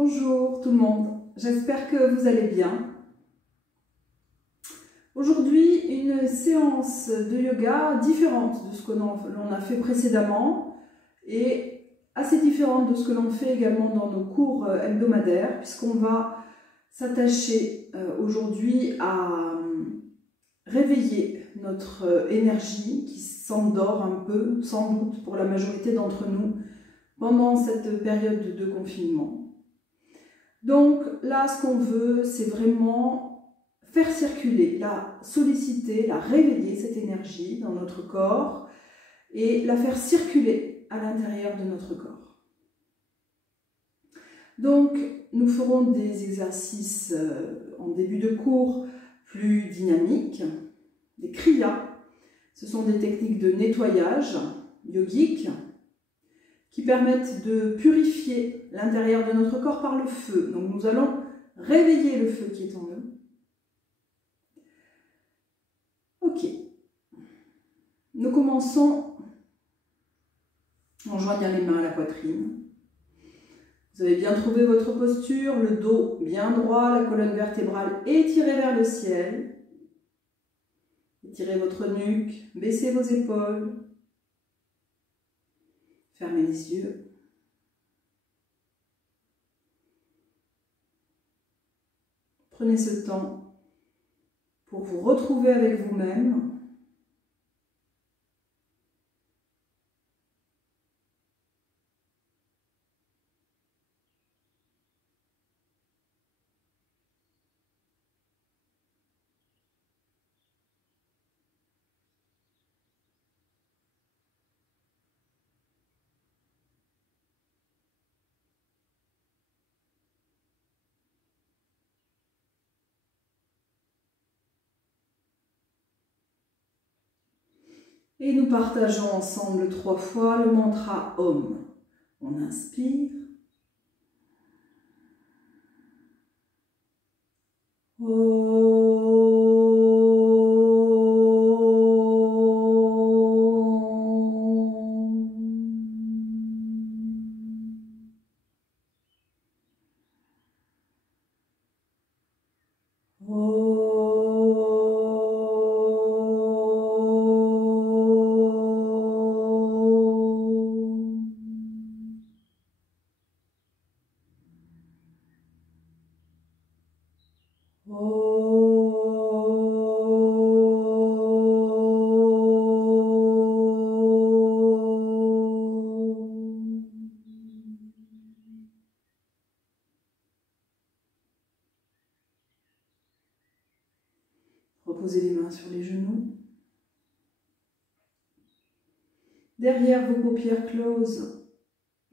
Bonjour tout le monde, j'espère que vous allez bien. Aujourd'hui, une séance de yoga différente de ce que l'on a fait précédemment et assez différente de ce que l'on fait également dans nos cours hebdomadaires, puisqu'on va s'attacher aujourd'hui à réveiller notre énergie qui s'endort un peu, sans doute pour la majorité d'entre nous, pendant cette période de confinement. Donc là, ce qu'on veut, c'est vraiment faire circuler, la solliciter, la réveiller, cette énergie dans notre corps et la faire circuler à l'intérieur de notre corps. Donc, nous ferons des exercices en début de cours plus dynamiques, des kriyas. Ce sont des techniques de nettoyage yogique qui permettent de purifier l'intérieur de notre corps par le feu. Donc nous allons réveiller le feu qui est en nous. Ok. Nous commençons en joignant les mains à la poitrine. Vous avez bien trouvé votre posture, le dos bien droit, la colonne vertébrale étirée vers le ciel. Étirez votre nuque, baissez vos épaules. Fermez les yeux. Prenez ce temps pour vous retrouver avec vous-même. Et nous partageons ensemble 3 fois le mantra Om. On inspire. Reposez les mains sur les genoux. Derrière vos paupières closes,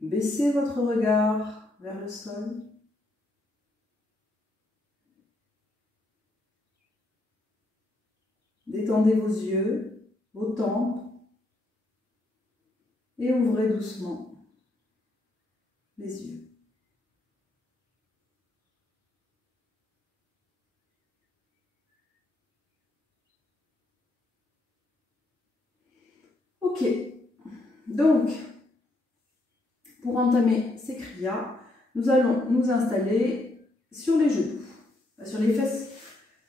baissez votre regard vers le sol. Détendez vos yeux, vos tempes et ouvrez doucement les yeux. Ok, donc pour entamer ces kriyas, nous allons nous installer sur les genoux, sur les fesses,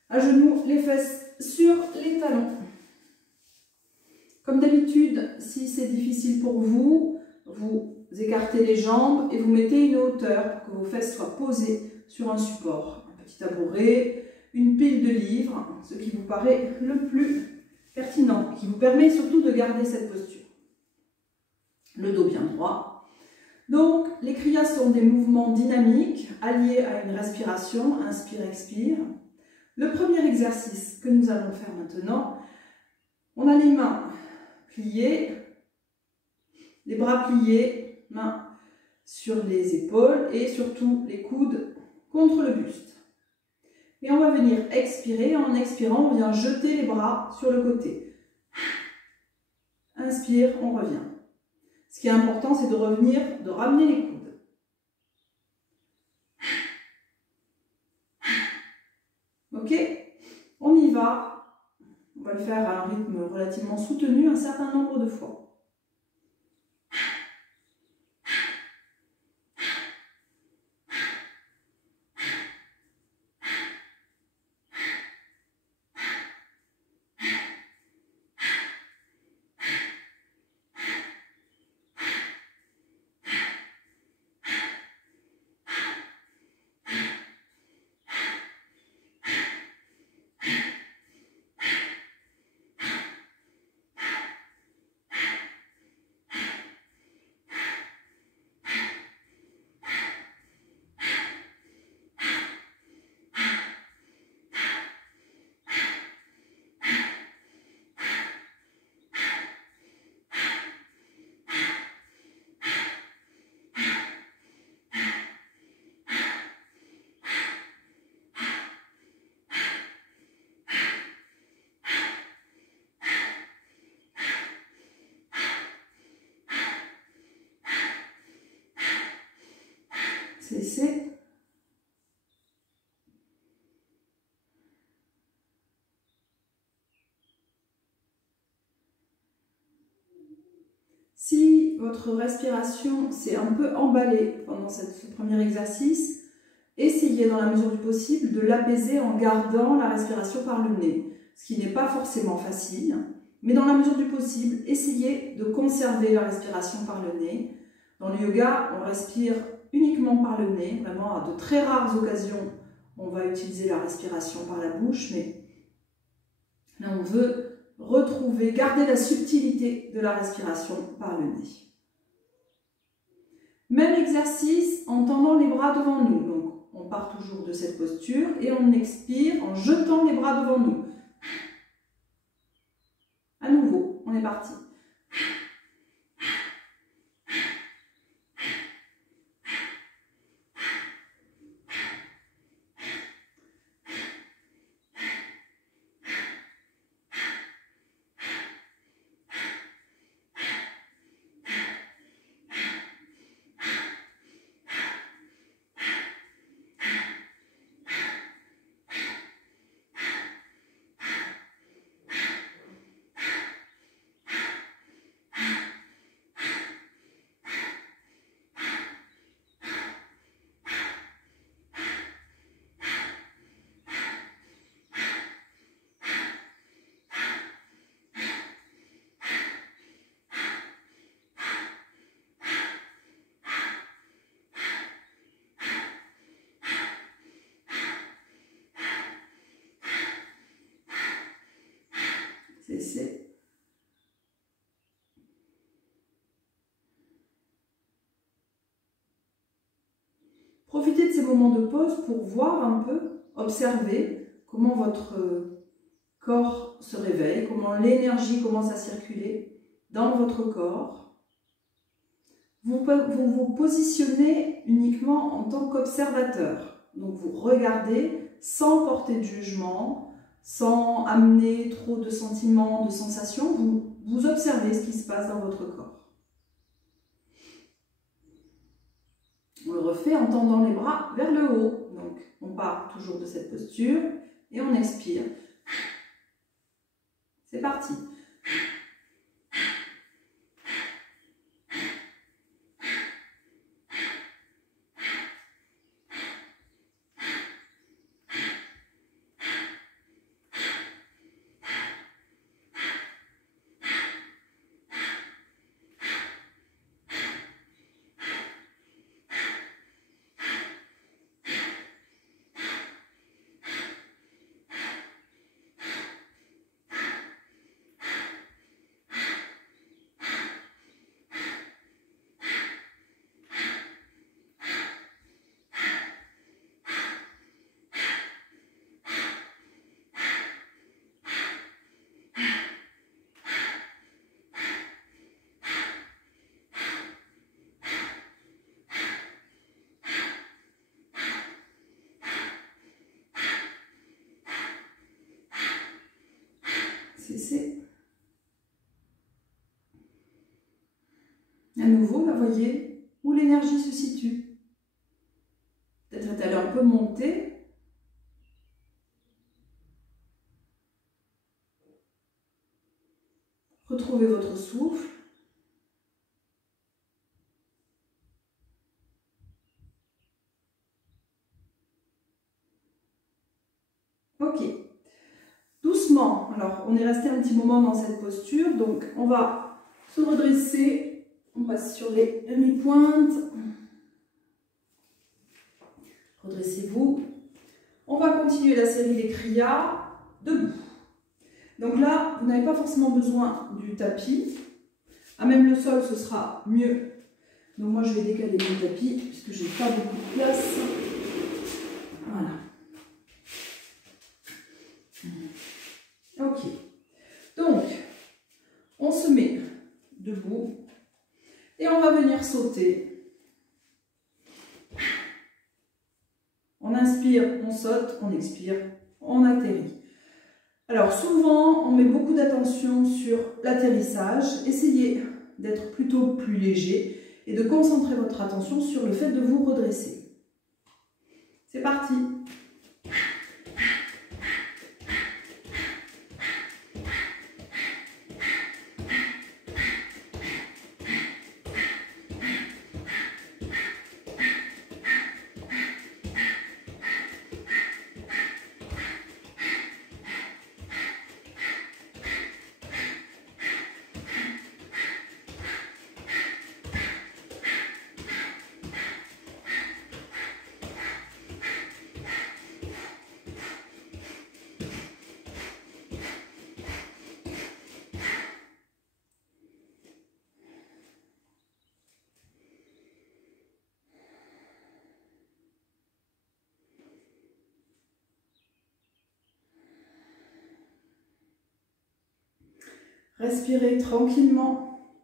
à genoux, les fesses sur les talons. Comme d'habitude, si c'est difficile pour vous, vous écartez les jambes et vous mettez une hauteur pour que vos fesses soient posées sur un support. Un petit tabouret, une pile de livres, ce qui vous paraît le plus pertinent, qui vous permet surtout de garder cette posture. Le dos bien droit. Donc, les kriyas sont des mouvements dynamiques alliés à une respiration, inspire, expire. Le premier exercice que nous allons faire maintenant, on a les mains pliées, les bras pliés, mains sur les épaules et surtout les coudes contre le buste. Et on va venir expirer. En expirant, on vient jeter les bras sur le côté. Inspire, on revient. Ce qui est important, c'est de revenir, de ramener les coudes. Ok? On y va. On va le faire à un rythme relativement soutenu un certain nombre de fois. Cessez. Si votre respiration s'est un peu emballée pendant ce premier exercice, essayez dans la mesure du possible de l'apaiser en gardant la respiration par le nez, ce qui n'est pas forcément facile, mais dans la mesure du possible, essayez de conserver la respiration par le nez. Dans le yoga, on respire uniquement par le nez, vraiment à de très rares occasions, on va utiliser la respiration par la bouche, mais là on veut retrouver, garder la subtilité de la respiration par le nez. Même exercice en tendant les bras devant nous. Donc, on part toujours de cette posture et on expire en jetant les bras devant nous. À nouveau, on est parti. Cessez. Profitez de ces moments de pause pour voir un peu, observer comment votre corps se réveille, comment l'énergie commence à circuler dans votre corps. Vous vous positionnez uniquement en tant qu'observateur. Donc vous regardez sans porter de jugement, sans amener trop de sentiments, de sensations. Vous observez ce qui se passe dans votre corps. On le refait en tendant les bras vers le haut. Donc on part toujours de cette posture et on expire. C'est parti. Cessez. À nouveau, là, voyez où l'énergie se situe. Peut-être est-elle un peu montée. Retrouvez votre souffle. Ok. Doucement, alors on est resté un petit moment dans cette posture, donc on va se redresser, on passe sur les demi-pointes, redressez-vous, on va continuer la série des kriyas debout. Donc là, vous n'avez pas forcément besoin du tapis, à même le sol ce sera mieux, donc moi je vais décaler mon tapis puisque j'ai pas beaucoup de place, voilà. Ok, donc on se met debout et on va venir sauter. On inspire, on saute, on expire, on atterrit. Alors souvent, on met beaucoup d'attention sur l'atterrissage. Essayez d'être plutôt plus léger et de concentrer votre attention sur le fait de vous redresser. C'est parti. Respirez tranquillement.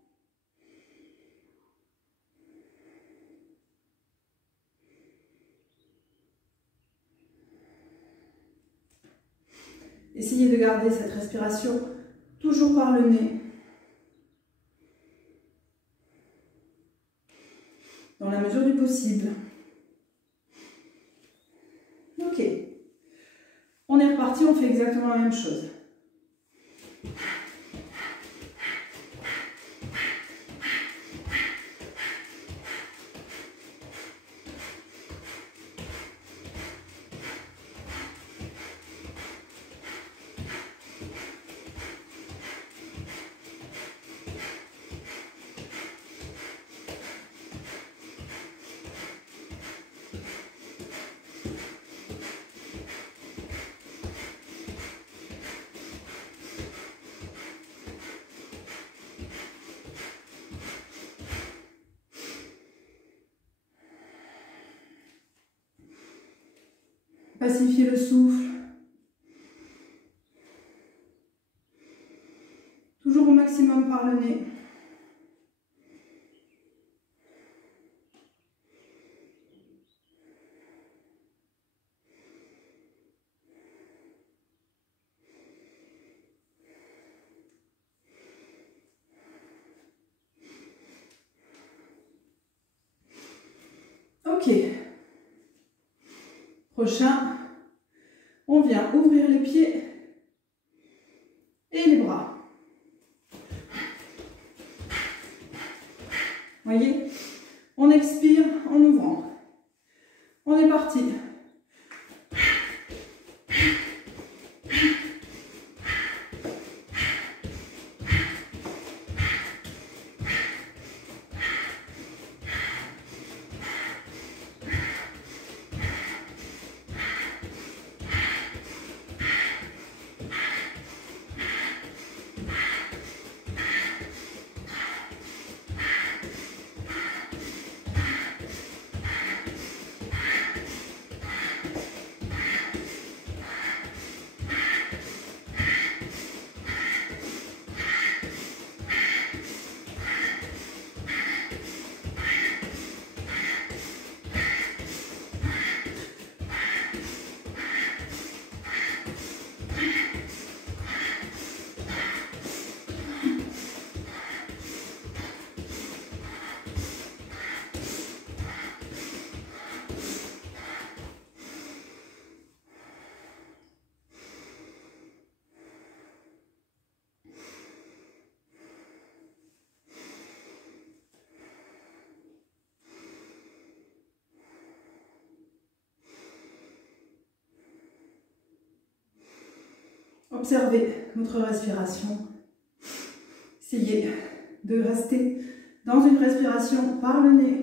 Essayez de garder cette respiration toujours par le nez. Dans la mesure du possible. Ok. On est reparti, on fait exactement la même chose. Pacifiez le souffle. Toujours au maximum par le nez. Ok. Prochain, on vient ouvrir les pieds et les bras. Voyez, on expire en ouvrant. On est parti. Observez votre respiration. Essayez de rester dans une respiration par le nez.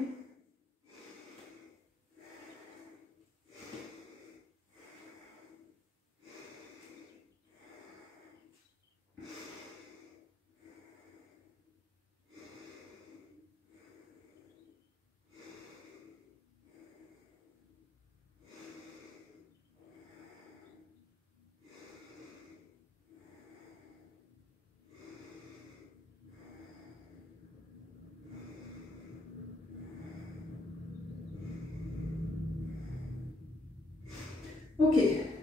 Ok,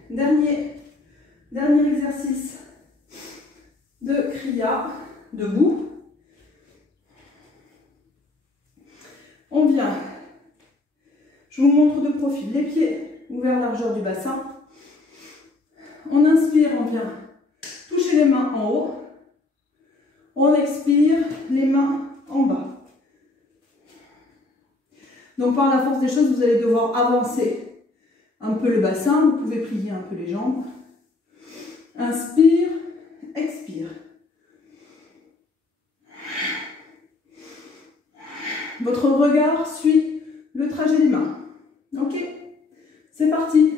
dernier exercice de Kriya, debout. On vient, je vous montre de profil, les pieds ouverts vers la largeur du bassin. On inspire, on vient toucher les mains en haut. On expire, les mains en bas. Donc par la force des choses, vous allez devoir avancer un peu le bassin. Vous pouvez plier un peu les jambes. Inspire, expire. Votre regard suit le trajet des mains. Ok? C'est parti.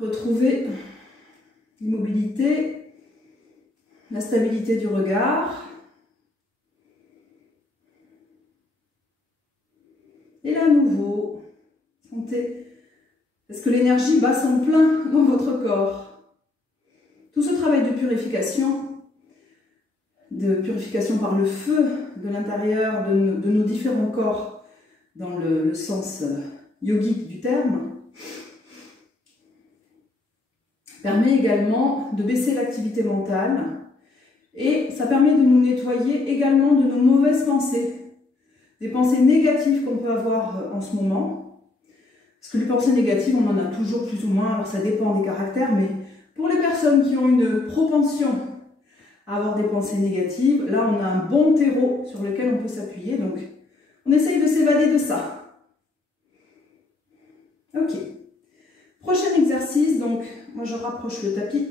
Retrouvez l'immobilité, la stabilité du regard. Et là, à nouveau, sentez, est-ce que l'énergie bat son plein dans votre corps? Tout ce travail de purification par le feu de l'intérieur de nos différents corps, dans le sens yogique du terme, permet également de baisser l'activité mentale et ça permet de nous nettoyer également de nos mauvaises pensées, des pensées négatives qu'on peut avoir en ce moment. Parce que les pensées négatives, on en a toujours plus ou moins, alors ça dépend des caractères, mais pour les personnes qui ont une propension à avoir des pensées négatives, là on a un bon terreau sur lequel on peut s'appuyer, donc on essaye de s'évader de ça. Ok. Prochain exercice, donc moi je rapproche le tapis.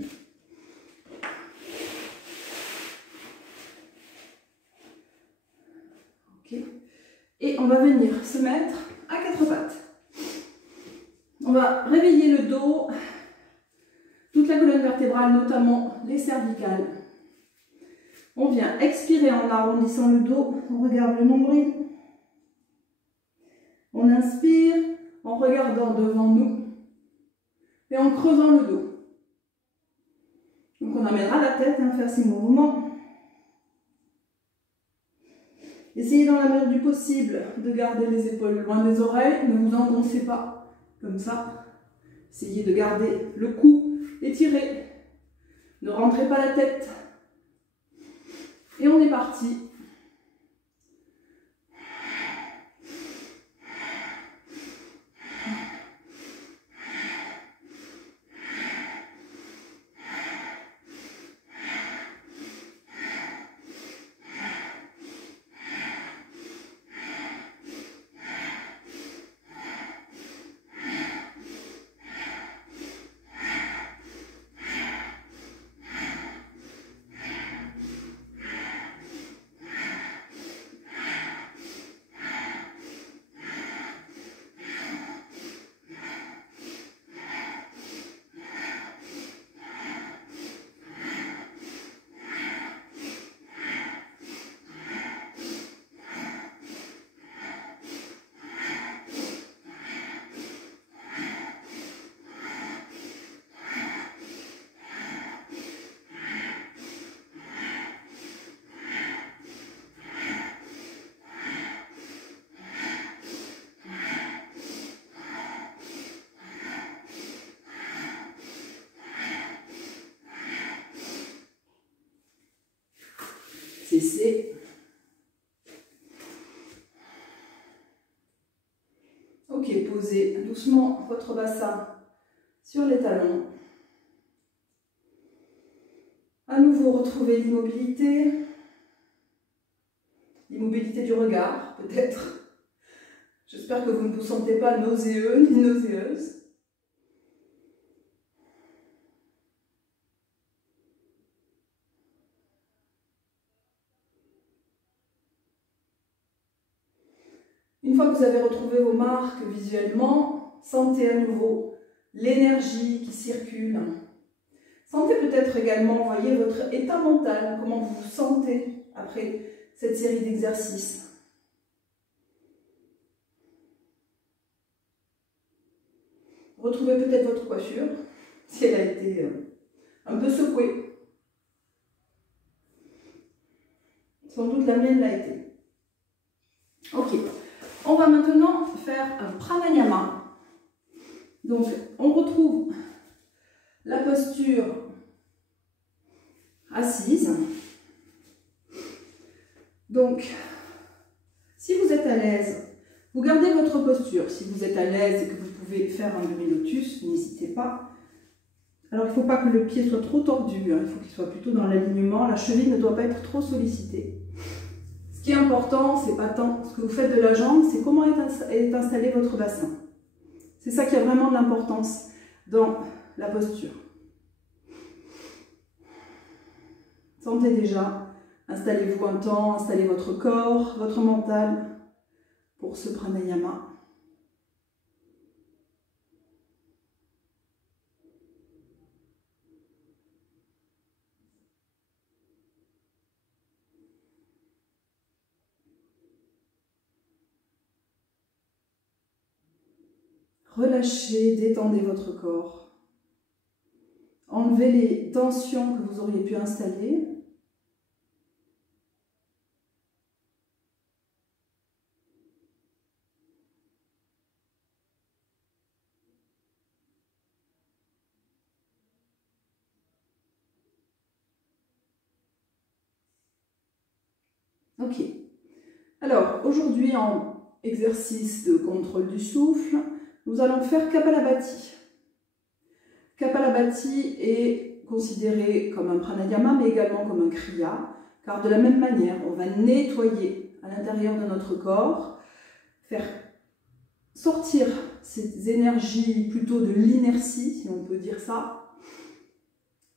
Ok. Et on va venir se mettre à quatre pattes. On va réveiller le dos, toute la colonne vertébrale, notamment les cervicales. On vient expirer en arrondissant le dos, on regarde le nombril. On inspire en regardant devant nous. Et en creusant le dos. Donc on amènera la tête à faire ces mouvements. Essayez dans la mesure du possible de garder les épaules loin des oreilles. Ne vous engoncez pas comme ça. Essayez de garder le cou étiré. Ne rentrez pas la tête. Et on est parti. fessées. Ok, posez doucement votre bassin sur les talons. À nouveau, retrouvez l'immobilité. L'immobilité du regard, peut-être. J'espère que vous ne vous sentez pas nauséeux ni nauséeuse. Une fois que vous avez retrouvé vos marques visuellement, sentez à nouveau l'énergie qui circule. Sentez peut-être également, voyez, votre état mental, comment vous vous sentez après cette série d'exercices. Retrouvez peut-être votre coiffure, si elle a été un peu secouée. Sans doute la mienne l'a été. Ok, on va maintenant faire un pranayama. Donc, on retrouve la posture assise. Donc, si vous êtes à l'aise, vous gardez votre posture. Si vous êtes à l'aise et que vous pouvez faire un demi-lotus, n'hésitez pas. Alors, il ne faut pas que le pied soit trop tordu, hein. Il faut qu'il soit plutôt dans l'alignement. La cheville ne doit pas être trop sollicitée. Ce qui est important, c'est pas tant ce que vous faites de la jambe, c'est comment est installé votre bassin. C'est ça qui a vraiment de l'importance dans la posture. Sentez déjà, installez-vous un temps, installez votre corps, votre mental pour ce pranayama. Relâchez, détendez votre corps. Enlevez les tensions que vous auriez pu installer. Ok. Alors, aujourd'hui, en exercice de contrôle du souffle, nous allons faire Kapalabhati. Kapalabhati est considéré comme un pranayama, mais également comme un kriya, car de la même manière, on va nettoyer à l'intérieur de notre corps, faire sortir ces énergies plutôt de l'inertie, si on peut dire ça,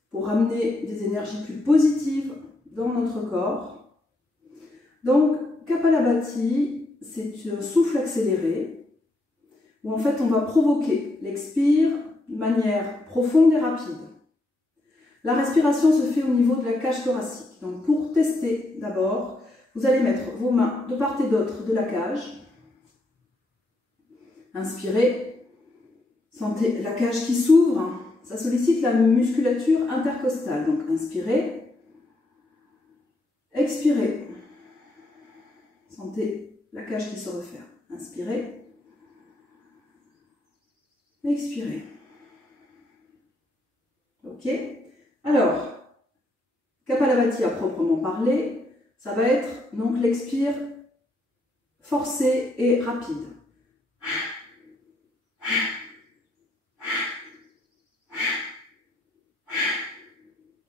pour amener des énergies plus positives dans notre corps. Donc, Kapalabhati, c'est un souffle accéléré, où en fait on va provoquer l'expire de manière profonde et rapide. La respiration se fait au niveau de la cage thoracique. Donc pour tester d'abord, vous allez mettre vos mains de part et d'autre de la cage. Inspirez, sentez la cage qui s'ouvre, ça sollicite la musculature intercostale. Donc inspirez, expirez, sentez la cage qui se referme. Inspirez, expirez. Ok. Alors, Kapalabhati à proprement parler, ça va être donc l'expire forcé et rapide.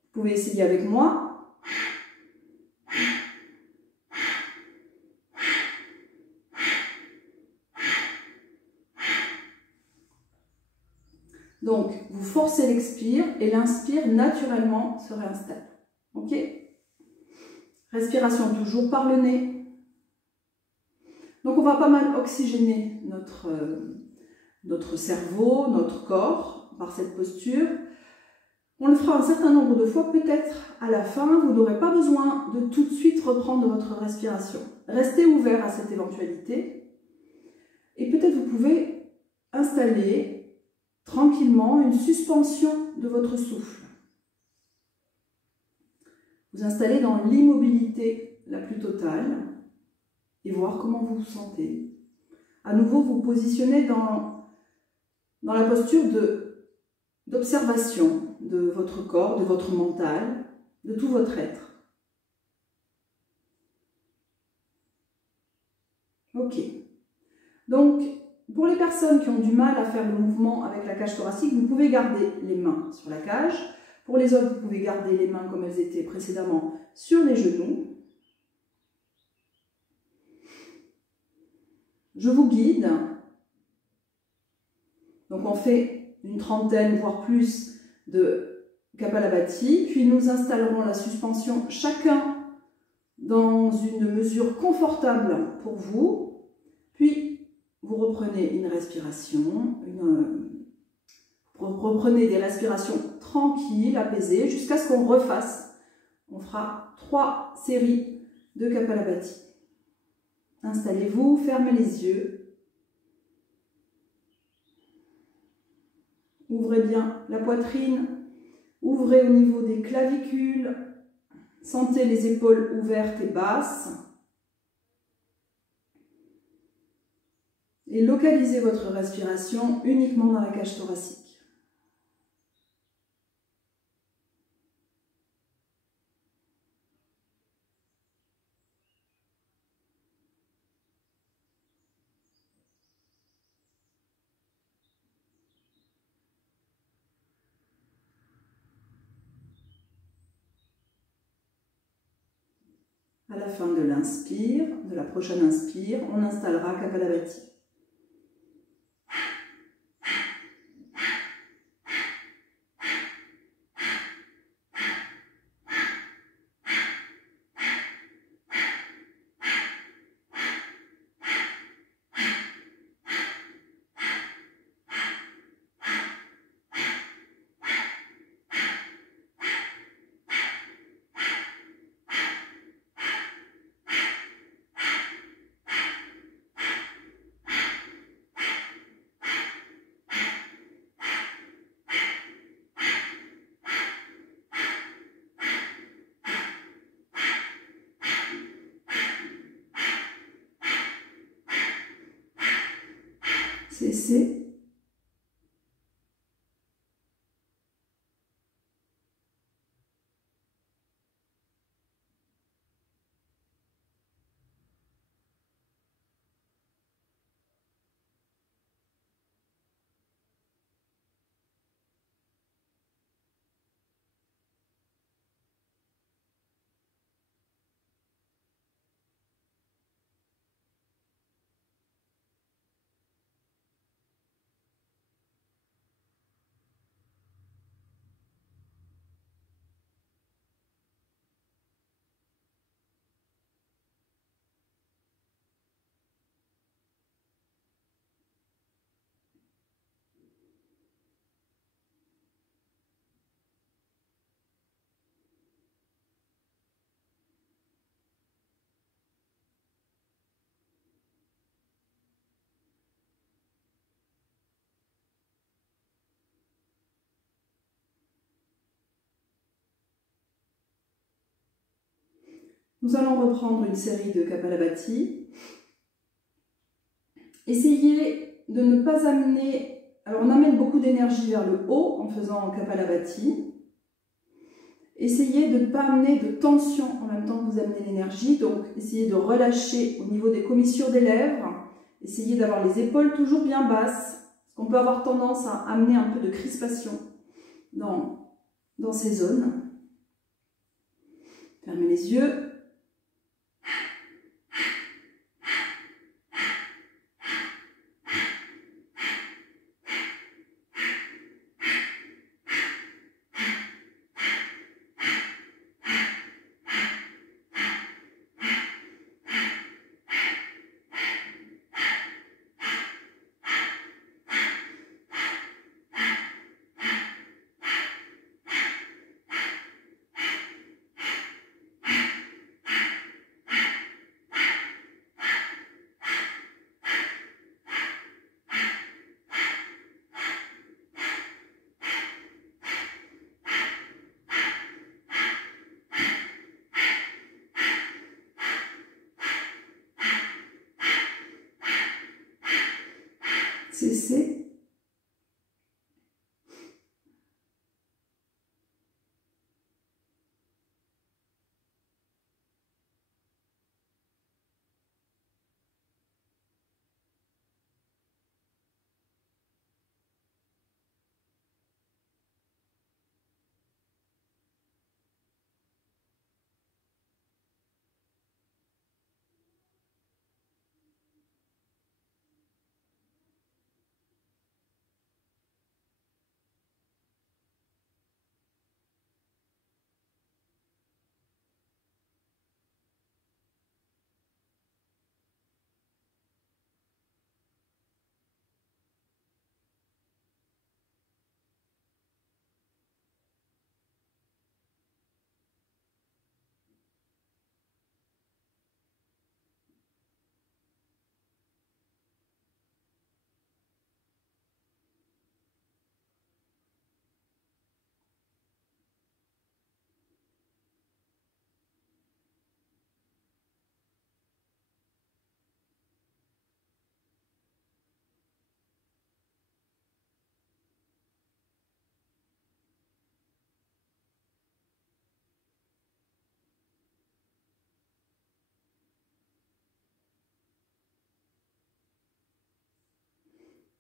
Vous pouvez essayer avec moi. Donc, vous forcez l'expire et l'inspire naturellement se réinstalle. Ok? Respiration toujours par le nez. Donc, on va pas mal oxygéner notre cerveau, notre corps par cette posture. On le fera un certain nombre de fois, peut-être à la fin, vous n'aurez pas besoin de tout de suite reprendre votre respiration. Restez ouvert à cette éventualité. Et peut-être vous pouvez installer tranquillement une suspension de votre souffle. Vous installez dans l'immobilité la plus totale et voir comment vous vous sentez. À nouveau, vous positionnez dans la posture d'observation de votre corps, de votre mental, de tout votre être. Ok. Donc, pour les personnes qui ont du mal à faire le mouvement avec la cage thoracique, vous pouvez garder les mains sur la cage. Pour les autres, vous pouvez garder les mains comme elles étaient précédemment sur les genoux. Je vous guide. Donc, on fait une trentaine, voire plus, de Kapalabhati. Puis, nous installerons la suspension chacun dans une mesure confortable pour vous. Puis, vous reprenez une respiration, reprenez des respirations tranquilles, apaisées, jusqu'à ce qu'on refasse. On fera 3 séries de Kapalabhati. Installez-vous, fermez les yeux. Ouvrez bien la poitrine, ouvrez au niveau des clavicules, sentez les épaules ouvertes et basses. Et localisez votre respiration uniquement dans la cage thoracique. À la fin de l'inspire, de la prochaine inspire, on installera Kapalabhati. Cessez. Nous allons reprendre une série de Kapalabhati. Essayez de ne pas amener... Alors on amène beaucoup d'énergie vers le haut en faisant Kapalabhati. Essayez de ne pas amener de tension en même temps que vous amenez l'énergie. Donc essayez de relâcher au niveau des commissures des lèvres. Essayez d'avoir les épaules toujours bien basses. Parce qu'on peut avoir tendance à amener un peu de crispation dans ces zones. Fermez les yeux.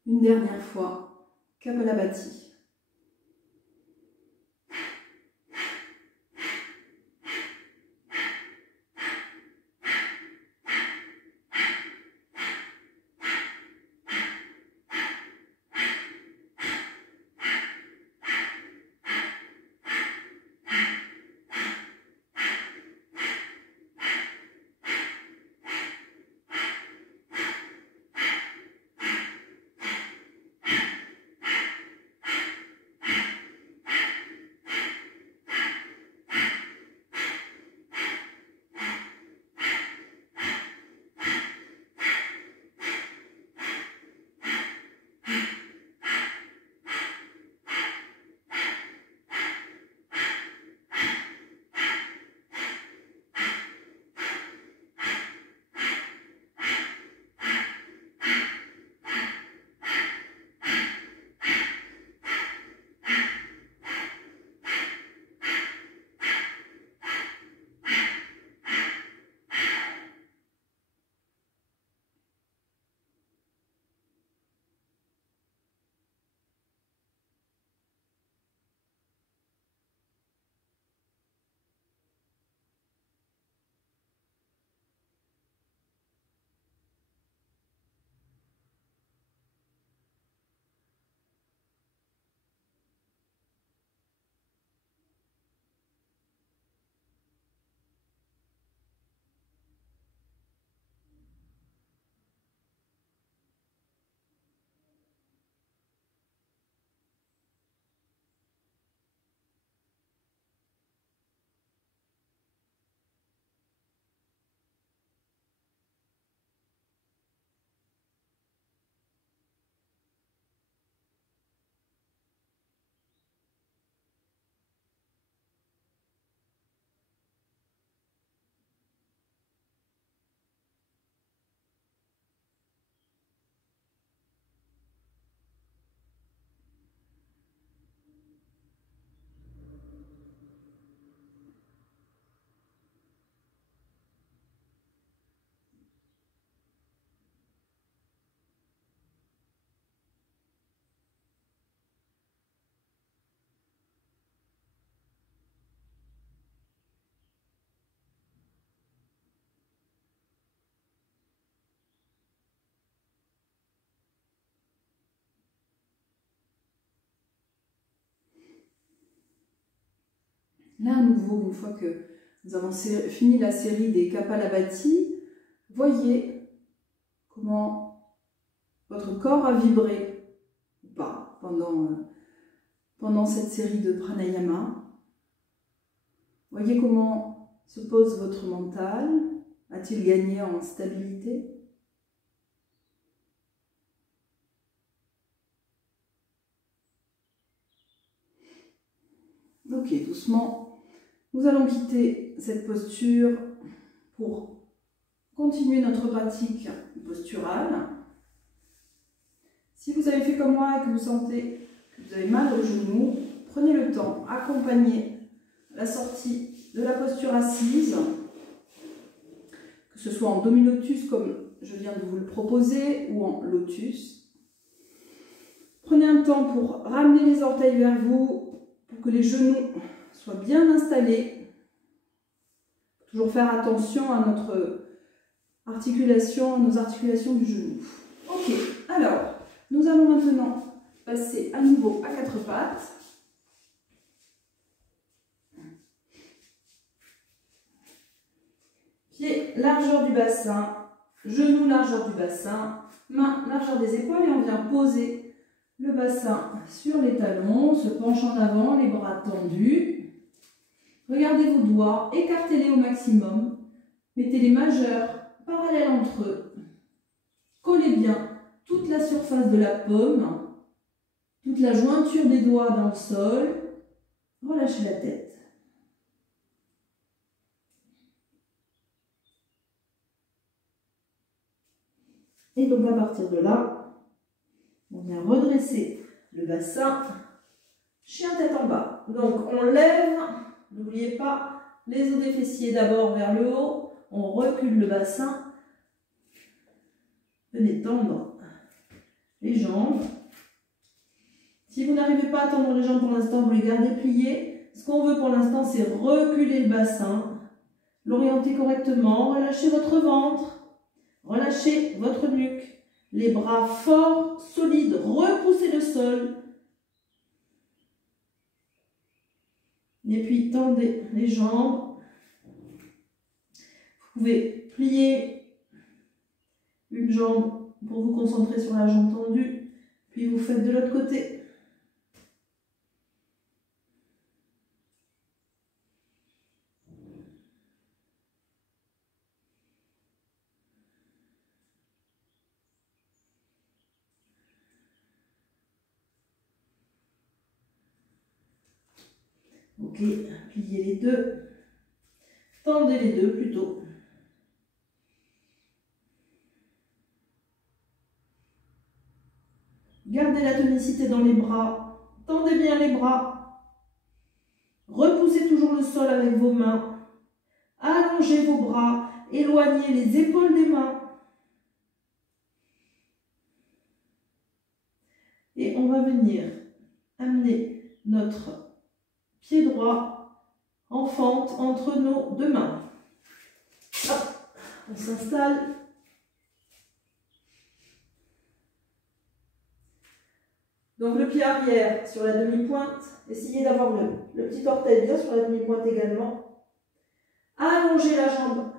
Une dernière fois, Kapalabhati. Là, à nouveau, une fois que nous avons fini la série des Kapalabhati, voyez comment votre corps a vibré ou pas pendant cette série de pranayama. Voyez comment se pose votre mental. A-t-il gagné en stabilité? Ok, doucement, nous allons quitter cette posture pour continuer notre pratique posturale. Si vous avez fait comme moi et que vous sentez que vous avez mal au genou, prenez le temps, accompagnez la sortie de la posture assise, que ce soit en demi-lotus comme je viens de vous le proposer ou en lotus. Prenez un temps pour ramener les orteils vers vous, pour que les genoux soient bien installés. Toujours faire attention à notre articulation, nos articulations du genou. Ok, alors, nous allons maintenant passer à nouveau à quatre pattes. Pieds, largeur du bassin, genoux, largeur du bassin, mains, largeur des épaules et on vient poser le bassin sur les talons, on se penche en avant, les bras tendus. Regardez vos doigts, écartez-les au maximum, mettez les majeurs parallèles entre eux. Collez bien toute la surface de la paume, toute la jointure des doigts dans le sol. Relâchez la tête. Et donc à partir de là, on vient redresser le bassin, chien tête en bas. Donc on lève, n'oubliez pas, les os des fessiers d'abord vers le haut, on recule le bassin, venez tendre les jambes. Si vous n'arrivez pas à tendre les jambes pour l'instant, vous les gardez pliées. Ce qu'on veut pour l'instant, c'est reculer le bassin, l'orienter correctement, relâcher votre ventre, relâchez votre nuque, les bras forts, solides, repoussez le sol. Et puis tendez les jambes. Vous pouvez plier une jambe pour vous concentrer sur la jambe tendue, puis vous faites de l'autre côté. Ok, pliez les deux, tendez les deux plutôt. Gardez la tonicité dans les bras, tendez bien les bras, repoussez toujours le sol avec vos mains, allongez vos bras, éloignez les épaules des mains. Et on va venir amener notre pied droit en fente entre nos deux mains. Hop, on s'installe. Donc le pied arrière sur la demi-pointe, essayez d'avoir le petit orteil bien sur la demi-pointe également. Allongez la jambe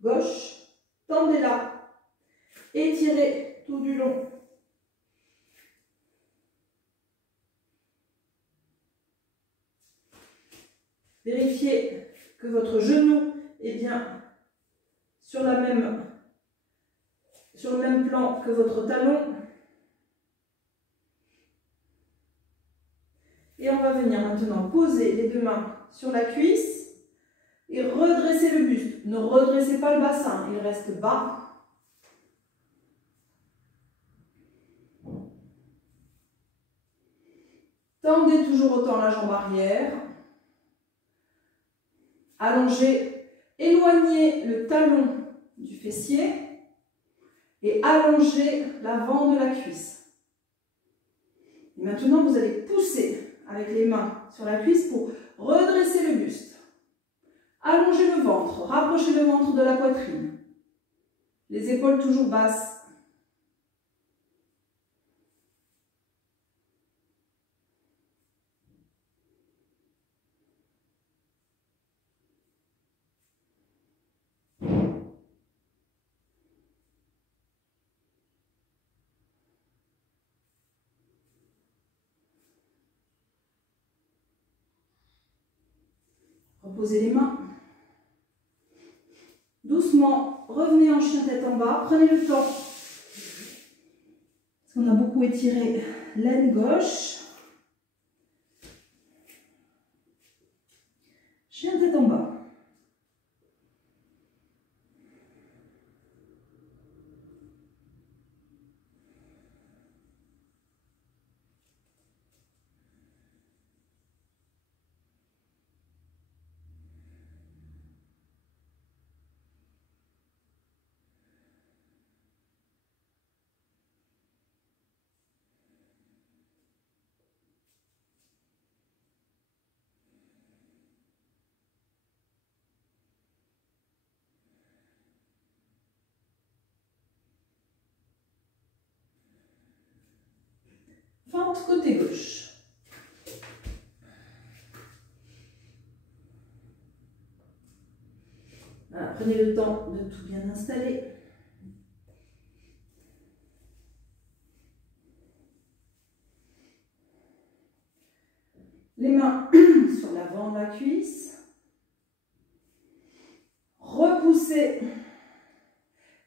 gauche, tendez-la, étirez tout du long. Vérifiez que votre genou est bien sur le même plan que votre talon. Et on va venir maintenant poser les deux mains sur la cuisse et redresser le buste. Ne redressez pas le bassin, il reste bas. Tendez toujours autant la jambe arrière. Allongez, éloignez le talon du fessier et allongez l'avant de la cuisse. Et maintenant, vous allez pousser avec les mains sur la cuisse pour redresser le buste. Allongez le ventre, rapprochez le ventre de la poitrine. Les épaules toujours basses. Reposez les mains. Doucement, revenez en chien tête en bas. Prenez le temps. Parce qu'on a beaucoup étiré l'aine gauche. Chien tête en bas. Fente côté gauche. Voilà, prenez le temps de tout bien installer. Les mains sur l'avant de la cuisse. Repoussez.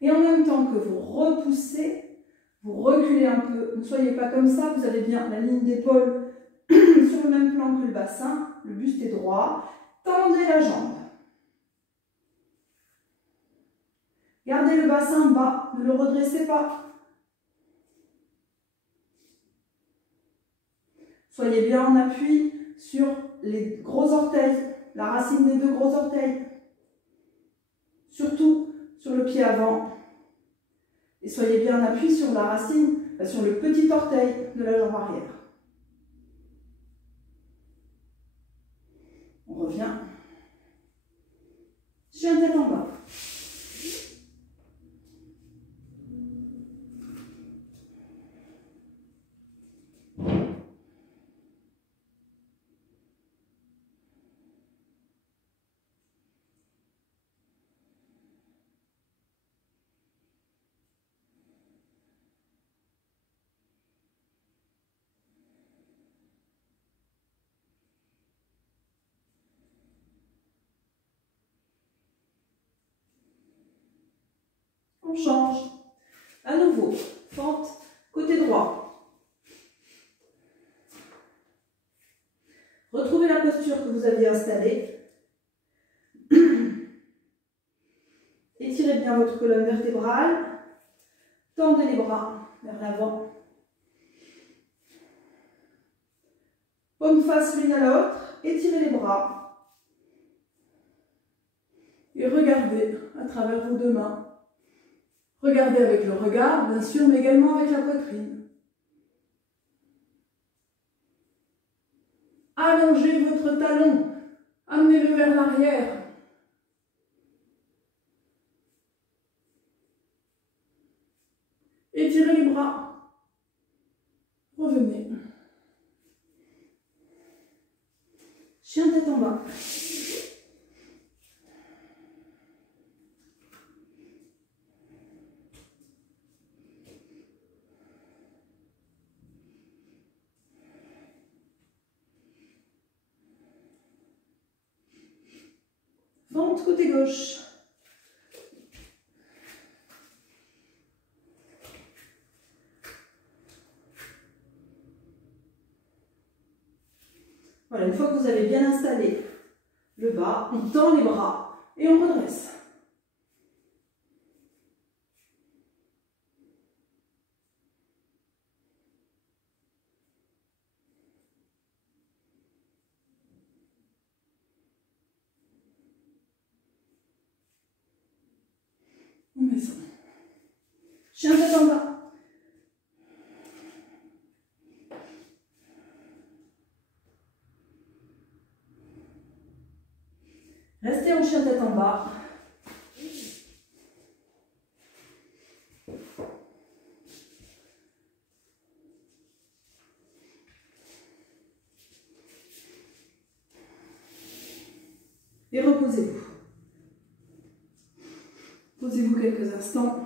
Et en même temps que vous repoussez, vous reculez un peu. Ne soyez pas comme ça, vous avez bien la ligne d'épaule sur le même plan que le bassin. Le buste est droit. Tendez la jambe. Gardez le bassin bas, ne le redressez pas. Soyez bien en appui sur les gros orteils, la racine des deux gros orteils. Surtout sur le pied avant. Et et soyez bien appuyé sur la racine, sur le petit orteil de la jambe arrière. On revient. Chien tête en bas. On change. À nouveau, fente côté droit. Retrouvez la posture que vous aviez installée. Étirez bien votre colonne vertébrale. Tendez les bras vers l'avant. Paume face l'une à l'autre. Étirez les bras. Et regardez à travers vos deux mains. Regardez avec le regard, bien sûr, mais également avec la poitrine. Allongez votre talon. Amenez-le vers l'arrière. Étirez les bras. Revenez. Chien tête en bas. Fente côté gauche. Voilà, une fois que vous avez bien installé le bas, on tend les bras et on redresse. On descend. Chien tête en bas. Restez en chien tête en bas. Et reposez-vous. Posez-vous quelques instants.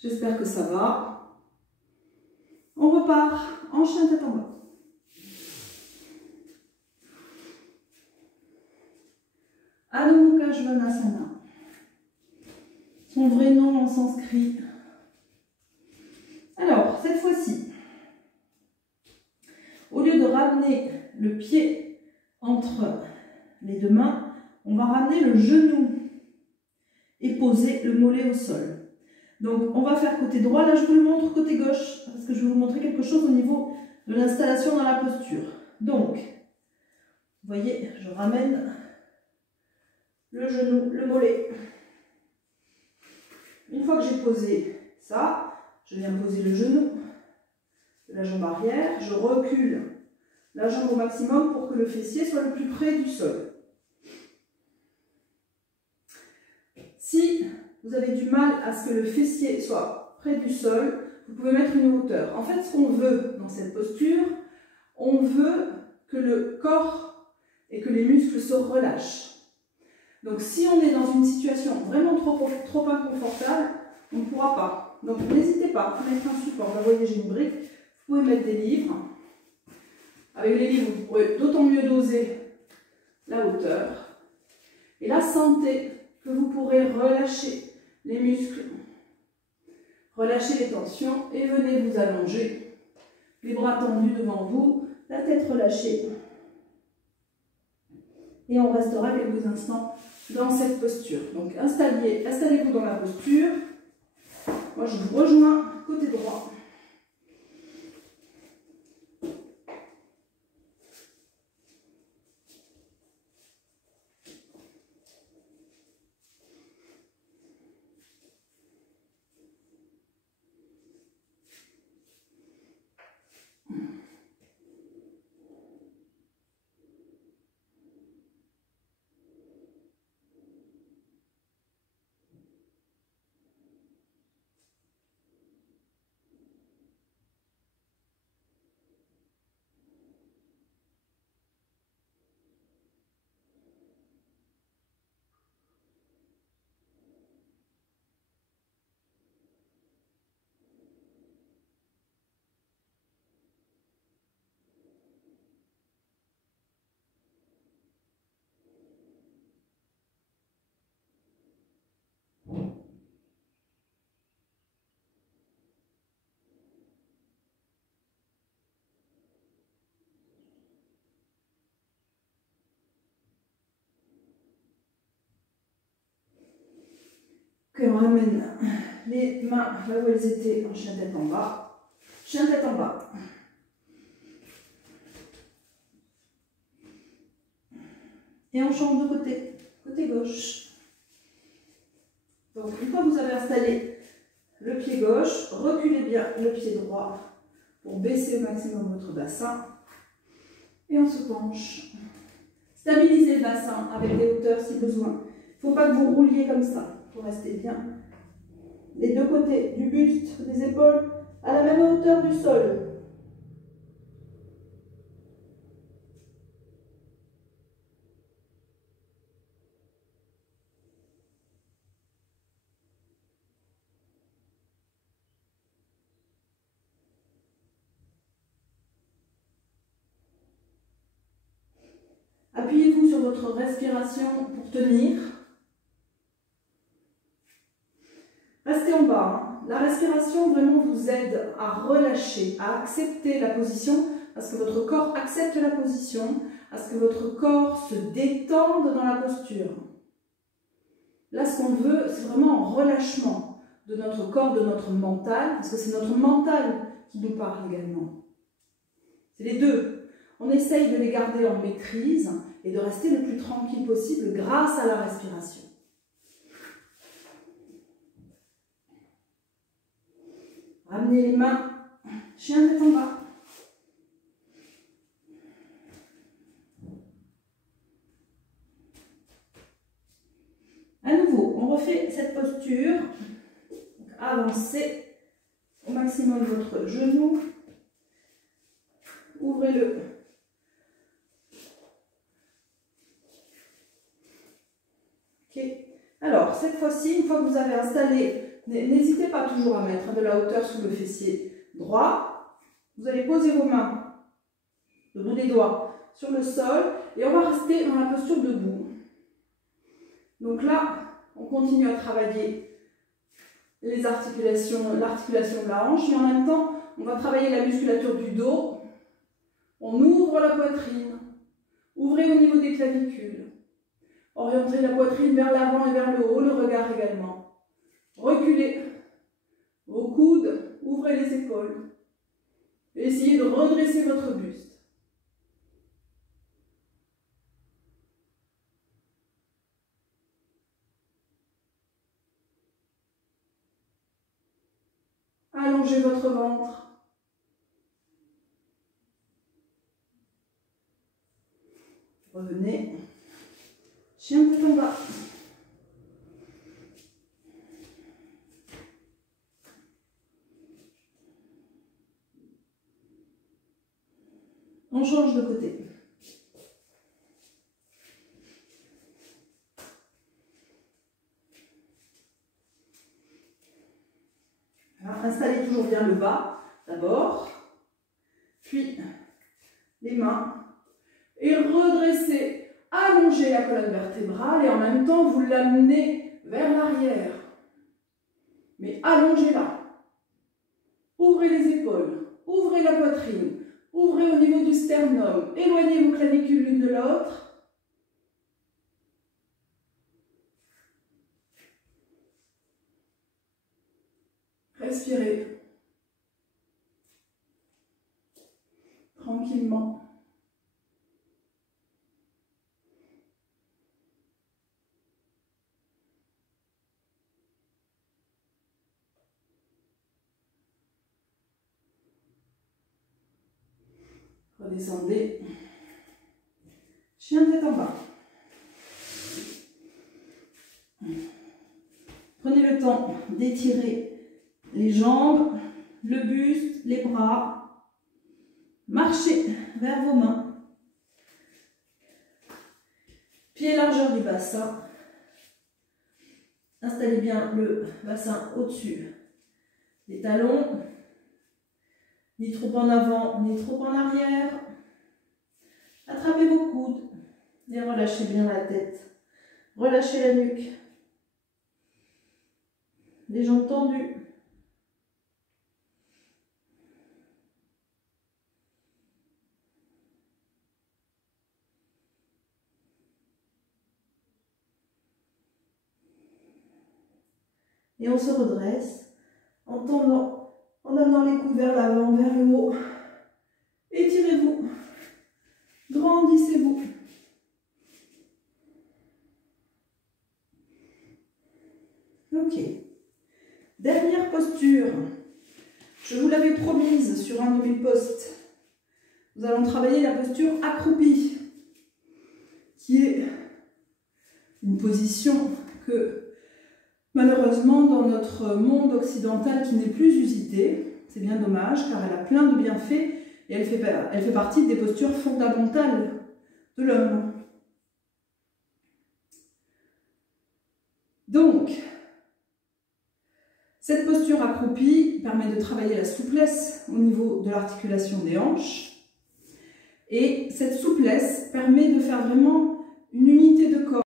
J'espère que ça va. On repart en chien tête en bas. Adho Mukha Svanasana. Son vrai nom en sanskrit. Alors, cette fois-ci, au lieu de ramener le pied entre les deux mains, on va ramener le genou et poser le mollet au sol. Donc, on va faire côté droit. Là, je vous le montre côté gauche parce que je vais vous montrer quelque chose au niveau de l'installation dans la posture. Donc, vous voyez, je ramène le genou, le mollet. Une fois que j'ai posé ça, je viens poser le genou de la jambe arrière. Je recule la jambe au maximum pour que le fessier soit le plus près du sol. Si vous avez du mal à ce que le fessier soit près du sol, vous pouvez mettre une hauteur. En fait, ce qu'on veut dans cette posture, on veut que le corps et que les muscles se relâchent. Donc, si on est dans une situation vraiment trop inconfortable, on ne pourra pas. Donc, n'hésitez pas à mettre un support. Là, vous voyez, j'ai une brique. Vous pouvez mettre des livres. Avec les livres, vous pourrez d'autant mieux doser la hauteur. Et là, sentez que vous pourrez relâcher les muscles, relâchez les tensions et venez vous allonger. Les bras tendus devant vous, la tête relâchée. Et on restera quelques instants dans cette posture. Donc installez-vous dans la posture. Moi, je vous rejoins côté droit. Ok, on ramène les mains là où elles étaient en chien tête en bas. Chien tête en bas. Et on change de côté, côté gauche. Donc une fois que vous avez installé le pied gauche, reculez bien le pied droit pour baisser au maximum votre bassin. Et on se penche. Stabilisez le bassin avec des hauteurs si besoin. Il ne faut pas que vous rouliez comme ça. Il faut rester bien. Les deux côtés du buste, des épaules à la même hauteur du sol. Appuyez-vous sur votre respiration pour tenir. Restez en bas. La respiration vraiment vous aide à relâcher, à accepter la position, à ce que votre corps accepte la position, à ce que votre corps se détende dans la posture. Là, ce qu'on veut, c'est vraiment un relâchement de notre corps, de notre mental, parce que c'est notre mental qui nous parle également. C'est les deux. On essaye de les garder en maîtrise et de rester le plus tranquille possible grâce à la respiration. Ramenez les mains, chien tête en bas. À nouveau, on refait cette posture. Avancez au maximum votre genou. Ouvrez-le. Ok. Alors, cette fois-ci, une fois que vous avez installé, n'hésitez pas toujours à mettre de la hauteur sous le fessier droit. Vous allez poser vos mains, le bout des doigts, sur le sol et on va rester dans la posture debout. Donc là, on continue à travailler les articulations, l'articulation de la hanche, mais en même temps, on va travailler la musculature du dos. On ouvre la poitrine, ouvrez au niveau des clavicules. Orientez la poitrine vers l'avant et vers le haut, le regard également. Reculez vos coudes, ouvrez les épaules. Essayez de redresser votre buste. Allongez votre ventre. Revenez. Chien tête en bas. On change de côté. Alors, installez toujours bien le bas, d'abord, puis les mains, et redressez, allongez la colonne vertébrale, et en même temps, vous l'amenez vers l'arrière. Mais allongez-la. Ouvrez les épaules, ouvrez la poitrine, ouvrez au niveau du sternum, éloignez vos clavicules l'une de l'autre. Respirez. Tranquillement. Redescendez. Chien tête en bas. Prenez le temps d'étirer les jambes, le buste, les bras. Marchez vers vos mains. Pied largeur du bassin. Installez bien le bassin au-dessus des talons. Ni trop en avant, ni trop en arrière. Attrapez vos coudes et relâchez bien la tête. Relâchez la nuque. Les jambes tendues. Et on se redresse en tendant, en amenant les coudes vers l'avant, vers le haut. Étirez-vous. Grandissez-vous. Ok. Dernière posture. Je vous l'avais promise sur un de mes posts. Nous allons travailler la posture accroupie, qui est une position que malheureusement dans notre monde occidental qui n'est plus usitée, c'est bien dommage car elle a plein de bienfaits et elle fait partie des postures fondamentales de l'homme. Donc, cette posture accroupie permet de travailler la souplesse au niveau de l'articulation des hanches et cette souplesse permet de faire vraiment une unité de corps.